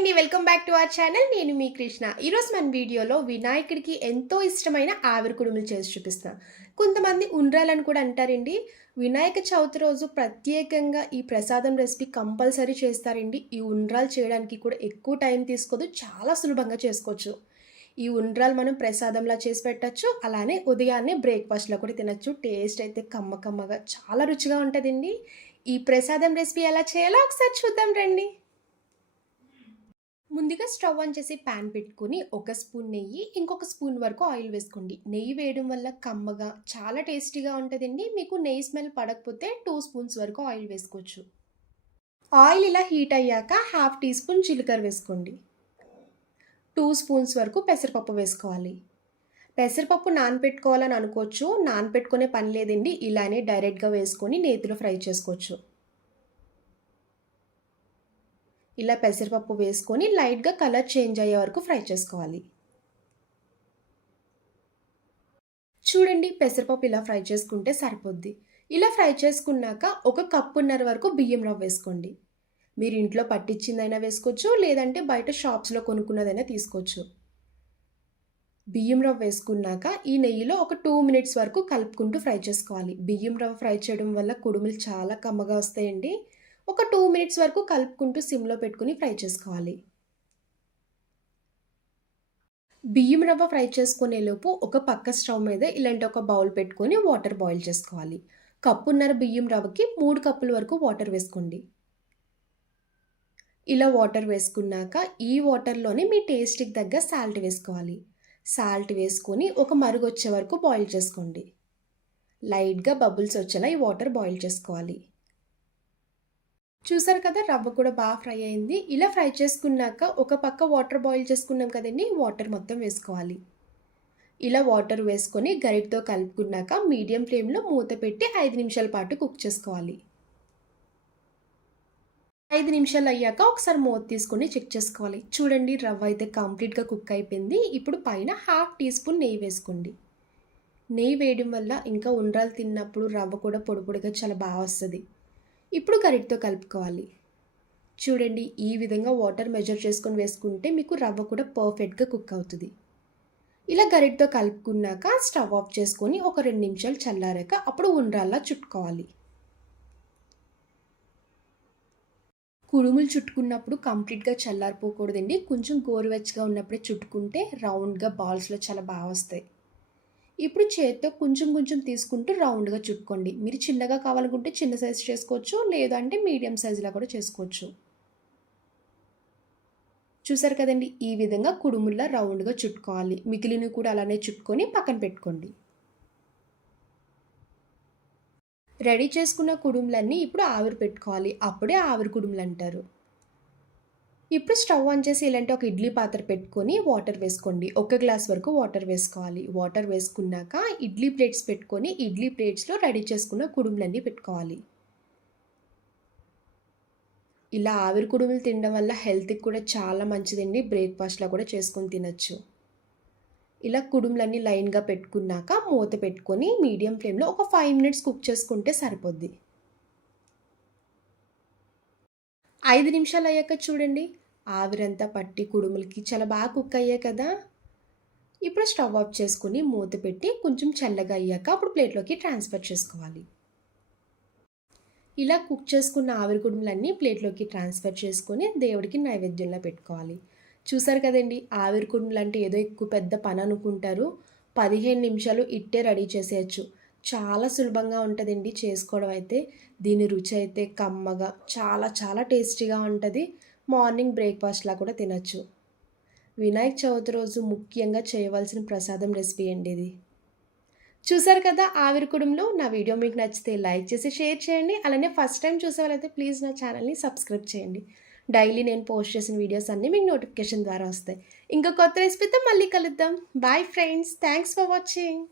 అండి welcome back to our channel. నేను మీ కృష్ణ. ఈరోజు మన వీడియోలో వినాయకుడికి ఎంతో ఇష్టమైన ఆవిరి కుడుములు చేసి చూపిస్తాను కొంతమంది ఉండ్రాలని కూడా అంటారండి. వినాయక చవితి రోజు ప్రత్యేకంగా ఈ ప్రసాదం రెసిపీ కంపల్సరీ చేస్తారండి. ఈ ఉండ్రాలు చేయడానికి కూడా ఎక్కువ టైం తీసుకోదు చాలా సులభంగా చేసుకోవచ్చు. ఈ ఉండ్రాలు మనం ప్రసాదంలా చేసి పెట్టచ్చు. అలానే ఉదయాన్నే బ్రేక్ఫాస్ట్లో కూడా తినచ్చు. టేస్ట్ అయితే కమ్మ కమ్మగా చాలా రుచిగా ఉంటుందండి. ఈ ప్రసాదం రెసిపీ ఎలా చేయాలో ఒకసారి చూద్దాం రండి. ముందుగా స్టవ్ ఆన్ చేసి ప్యాన్ పెట్టుకొని ఒక స్పూన్ నెయ్యి ఇంకొక స్పూన్ వరకు ఆయిల్ వేసుకోండి. నెయ్యి వేయడం వల్ల కమ్మగా చాలా టేస్టీగా ఉంటుందండి. మీకు నెయ్యి స్మెల్ పడకపోతే టూ స్పూన్స్ వరకు ఆయిల్ వేసుకోవచ్చు. ఆయిల్ ఇలా హీట్ అయ్యాక హాఫ్ టీ స్పూన్ జీలకర్ర వేసుకోండి. టూ స్పూన్స్ వరకు పెసరపప్పు వేసుకోవాలి. పెసరపప్పు నానపెట్టుకోవాలని అనుకోవచ్చు. నానపెట్టుకునే పని లేదండి. ఇలానే డైరెక్ట్గా వేసుకొని నేతిలో ఫ్రై చేసుకోవచ్చు. ఇలా పెసరపప్పు వేసుకొని లైట్గా కలర్ చేంజ్ అయ్యే వరకు ఫ్రై చేసుకోవాలి. చూడండి పెసరపప్పు ఇలా ఫ్రై చేసుకుంటే సరిపోద్ది. ఇలా ఫ్రై చేసుకున్నాక ఒక కప్పున్నర వరకు బియ్యం రవ్వ వేసుకోండి. మీరు ఇంట్లో పట్టించిందైనా వేసుకోవచ్చు లేదంటే బయట షాప్స్లో కొనుక్కున్నదైనా తీసుకోవచ్చు. బియ్యం రవ్వ వేసుకున్నాక ఈ నెయ్యిలో ఒక టూ మినిట్స్ వరకు కలుపుకుంటూ ఫ్రై చేసుకోవాలి. బియ్యం రవ్వ ఫ్రై చేయడం వల్ల కుడుములు చాలా కమ్మగా వస్తాయండి. ఒక టూ మినిట్స్ వరకు కలుపుకుంటూ సిమ్లో పెట్టుకుని ఫ్రై చేసుకోవాలి. బియ్యం రవ్వ ఫ్రై చేసుకునే లోపు ఒక పక్క స్టవ్ మీద ఇలాంటి ఒక బౌల్ పెట్టుకొని వాటర్ బాయిల్ చేసుకోవాలి. కప్పున్నర బియ్యం రవ్వకి మూడు కప్పుల వరకు వాటర్ వేసుకోండి. ఇలా వాటర్ వేసుకున్నాక ఈ వాటర్లోనే మీ టేస్ట్కి తగ్గ సాల్ట్ వేసుకోవాలి. సాల్ట్ వేసుకొని ఒక మరుగు వచ్చే వరకు బాయిల్ చేసుకోండి. లైట్గా బబుల్స్ వచ్చేలా ఈ వాటర్ బాయిల్ చేసుకోవాలి. చూసారు కదా రవ్వ కూడా బాగా ఫ్రై అయింది. ఇలా ఫ్రై చేసుకున్నాక ఒక పక్క వాటర్ బాయిల్ చేసుకున్నాం కదండి వాటర్ మొత్తం వేసుకోవాలి. ఇలా వాటర్ వేసుకొని గరిటతో కలుపుకున్నాక మీడియం ఫ్లేమ్లో మూత పెట్టి ఐదు నిమిషాల పాటు కుక్ చేసుకోవాలి. ఐదు నిమిషాలు అయ్యాక ఒకసారి మూత తీసుకొని చెక్ చేసుకోవాలి. చూడండి రవ్వ అయితే కంప్లీట్గా కుక్ అయిపోయింది. ఇప్పుడు పైన హాఫ్ టీ స్పూన్ నెయ్యి వేసుకోండి. నెయ్యి వేయడం వల్ల ఇంకా ఉండ్రాలు తిన్నప్పుడు రవ్వ కూడా పొడి పొడిగా చాలా బాగా వస్తుంది. ఇప్పుడు గరిటతో కలుపుకోవాలి. చూడండి ఈ విధంగా వాటర్ మెజర్ చేసుకొని వేసుకుంటే మీకు రవ్వ కూడా పర్ఫెక్ట్గా కుక్ అవుతుంది. ఇలా గరిటతో కలుపుకున్నాక స్టవ్ ఆఫ్ చేసుకొని ఒక రెండు నిమిషాలు చల్లారాక అప్పుడు ఉండ్రాల్లా చుట్టుకోవాలి. కుడుములు చుట్టుకున్నప్పుడు కంప్లీట్గా చల్లారిపోకూడదండి. కొంచెం గోరువెచ్చగా ఉన్నప్పుడే చుట్టుకుంటే రౌండ్గా బాల్స్లో చాలా బాగా వస్తాయి. ఇప్పుడు చేత్తో కొంచెం కొంచెం తీసుకుంటూ రౌండ్గా చుట్టుకోండి. మీరు చిన్నగా కావాలనుకుంటే చిన్న సైజు చేసుకోవచ్చు లేదంటే మీడియం సైజులా కూడా చేసుకోవచ్చు. చూసారు కదండి? ఈ విధంగా కుడుముల్లా రౌండ్గా చుట్టుకోవాలి. మిగిలిన కూడా అలానే చుట్టుకొని పక్కన పెట్టుకోండి. రెడీ చేసుకున్న కుడుములన్నీ ఇప్పుడు ఆవిరి పెట్టుకోవాలి. అప్పుడే ఆవిరి కుడుములు అంటారు. ఇప్పుడు స్టవ్ ఆన్ చేసి ఇలాంటి ఒక ఇడ్లీ పాత్ర పెట్టుకొని వాటర్ వేసుకోండి. ఒక గ్లాస్ వరకు వాటర్ వేసుకోవాలి. వాటర్ వేసుకున్నాక ఇడ్లీ ప్లేట్స్ పెట్టుకొని ఇడ్లీ ప్లేట్స్లో రెడీ చేసుకున్న కుడుములన్నీ పెట్టుకోవాలి. ఇలా ఆవిరి కుడుములు తినడం వల్ల హెల్త్కి కూడా చాలా మంచిదండి. బ్రేక్ఫాస్ట్లో కూడా చేసుకొని తినచ్చు. ఇలా కుడుములన్నీ లైన్గా పెట్టుకున్నాక మూత పెట్టుకొని మీడియం ఫ్లేమ్లో ఒక ఫైవ్ మినిట్స్ కుక్ చేసుకుంటే సరిపోద్ది. ఐదు నిమిషాలు అయ్యాక చూడండి. ఆవిరంతా పట్టి కుడుములకి చాలా బాగా కుక్ అయ్యాయి కదా. ఇప్పుడు స్టవ్ ఆఫ్ చేసుకుని మూత పెట్టి కొంచెం చల్లగా అయ్యాక అప్పుడు ప్లేట్లోకి ట్రాన్స్ఫర్ చేసుకోవాలి. ఇలా కుక్ చేసుకున్న ఆవిరి కుడుములన్నీ ప్లేట్లోకి ట్రాన్స్ఫర్ చేసుకొని దేవుడికి నైవేద్యంలో పెట్టుకోవాలి. చూసారు కదండి ఆవిరి కుడుములు అంటే ఏదో ఎక్కువ పెద్ద పని అనుకుంటారు. పదిహేను నిమిషాలు ఇట్టే రెడీ చేసేయచ్చు. చాలా సులభంగా ఉంటుందండి చేసుకోవడం అయితే. దీని రుచి అయితే కమ్మగా చాలా చాలా టేస్టీగా ఉంటుంది. మార్నింగ్ బ్రేక్ఫాస్ట్లా కూడా తినచ్చు. వినాయక చవితి రోజు ముఖ్యంగా చేయవలసిన ప్రసాదం రెసిపీ అండి ఇది చూసారు కదా ఆవిరి కుటుంలో నా వీడియో మీకు నచ్చితే లైక్ చేసి షేర్ చేయండి. అలానే ఫస్ట్ టైం చూసే వాళ్ళైతే ప్లీజ్ నా ఛానల్ని సబ్స్క్రైబ్ చేయండి. డైలీ నేను పోస్ట్ చేసిన వీడియోస్ అన్నీ మీకు నోటిఫికేషన్ ద్వారా వస్తాయి. ఇంకా కొత్త రెసిపీతో మళ్ళీ కలుద్దాం. Bye friends. Thanks for watching.